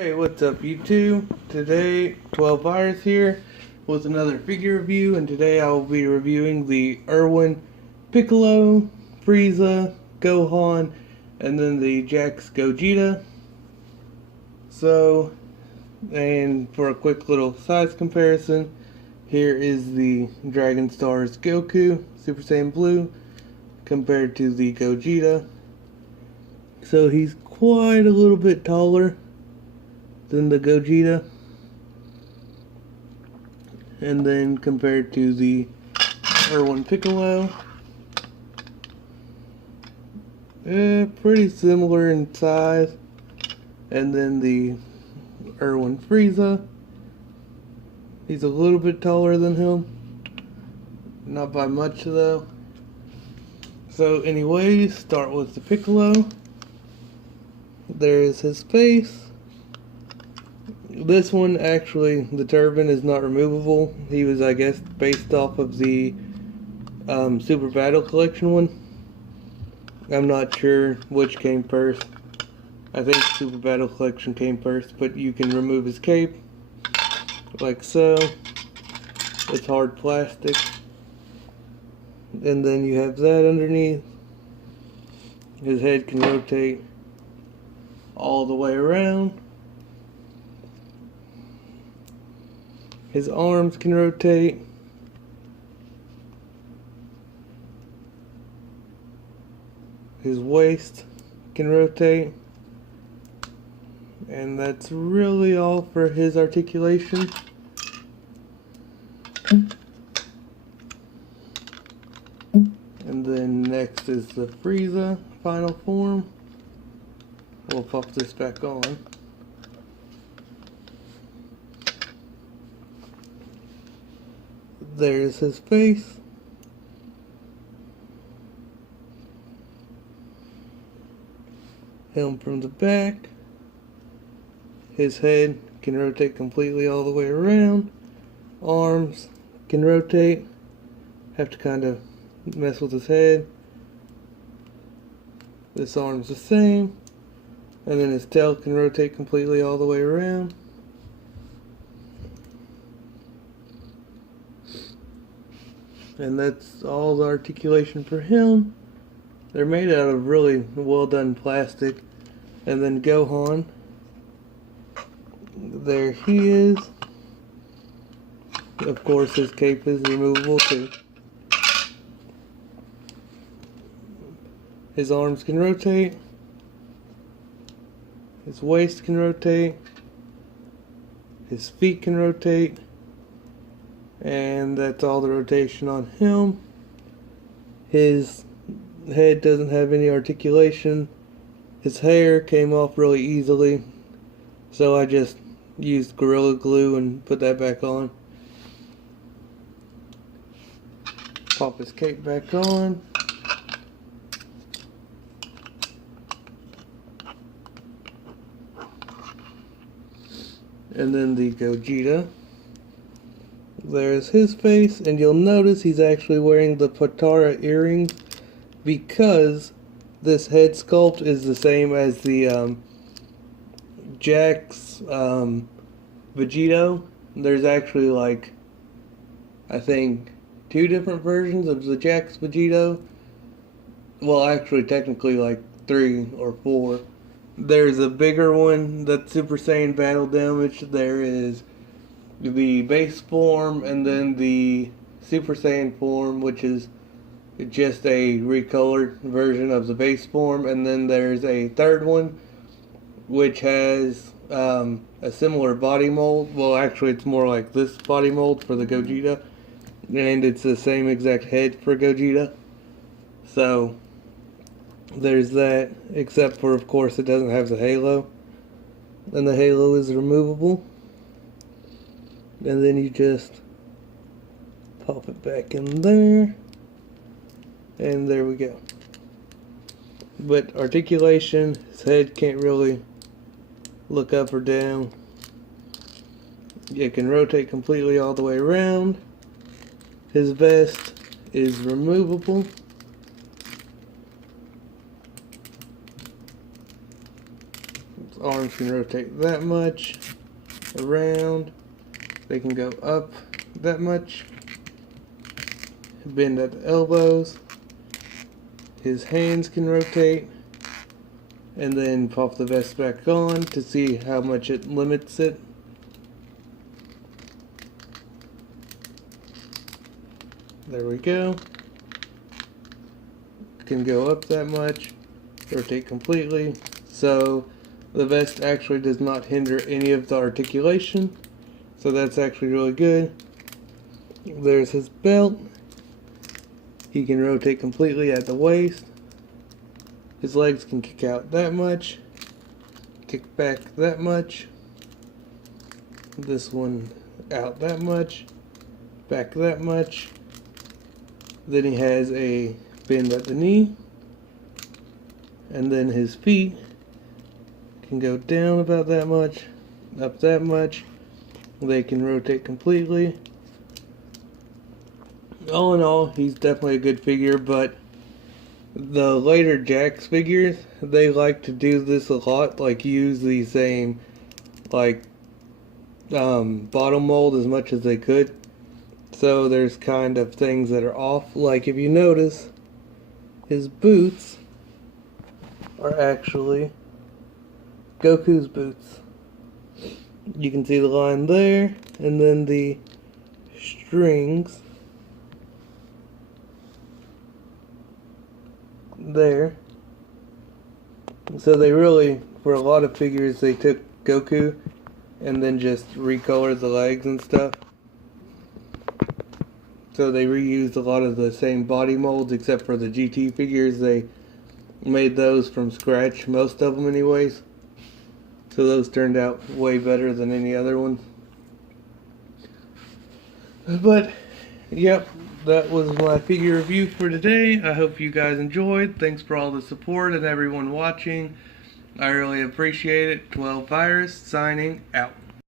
Hey, what's up YouTube? Today, 12 Virus here with another figure review, and today I will be reviewing the Irwin, Piccolo, Frieza, Gohan, and then the Jakks Gogeta. So, and for a quick little size comparison, here is the Dragon Stars Goku, Super Saiyan Blue, compared to the Gogeta. So he's quite a little bit taller than the Gogeta, and then compared to the Irwin Piccolo, pretty similar in size, and then the Irwin Frieza, he's a little bit taller than him, not by much though. So anyways, start with the Piccolo. There's his face. This one, actually, the turban is not removable. He was, I guess, based off of the Super Battle Collection one. I'm not sure which came first. I think Super Battle Collection came first, but you can remove his cape, like so. It's hard plastic. And then you have that underneath. His head can rotate all the way around. His arms can rotate. His waist can rotate. And that's really all for his articulation. And then next is the Frieza final form. We'll pop this back on. There's his face. Him from the back. His head can rotate completely all the way around. Arms can rotate. Have to kind of mess with his head. This arm's the same. And then his tail can rotate completely all the way around. And that's all the articulation for him. They're made out of really well done plastic. And then Gohan, there he is. Of course his cape is removable too. His arms can rotate. His waist can rotate. His feet can rotate. And that's all the rotation on him. His head doesn't have any articulation. His hair came off really easily, so I just used Gorilla Glue and put that back on. Pop his cape back on. And then the Gogeta. There's his face, and you'll notice he's actually wearing the Potara earrings because this head sculpt is the same as the Jakks Vegito. There's actually, like, I think 2 different versions of the Jakks Vegito. Well, actually, technically, like 3 or 4. There's a bigger one that's Super Saiyan Battle Damage. There is the base form, and then the Super Saiyan form, which is just a recolored version of the base form, and then there's a third one which has a similar body mold. Well, actually it's more like this body mold for the Gogeta, and it's the same exact head for Gogeta. So there's that, except for, of course, it doesn't have the halo, and the halo is removable. And then you just pop it back in there. And there we go. But articulation, his head can't really look up or down. It can rotate completely all the way around. His vest is removable. arms can rotate that much, around, they can go up that much, bend at the elbows, his hands can rotate, and then pop the vest back on to see how much it limits it. There we go. Can go up that much, rotate completely, so the vest actually does not hinder any of the articulation, so that's actually really good. There's his belt. He can rotate completely at the waist. His legs can kick out that much, kick back that much, this one out that much, back that much. Then he has a bend at the knee, and then his feet can go down about that much, up that much. They can rotate completely. All in all, he's definitely a good figure, but the later Jakks figures, they like to do this a lot, like use the same like bottom mold as much as they could. So there's kind of things that are off. Like if you notice, his boots are actually Goku's boots. You can see the line there, and then the strings there. So they really, for a lot of figures, they took Goku and then just recolored the legs and stuff. So they reused a lot of the same body molds, except for the GT figures. They made those from scratch, most of them anyways. So those turned out way better than any other ones. But, yep, that was my figure review for today. I hope you guys enjoyed. Thanks for all the support and everyone watching. I really appreciate it. 12 Virus signing out.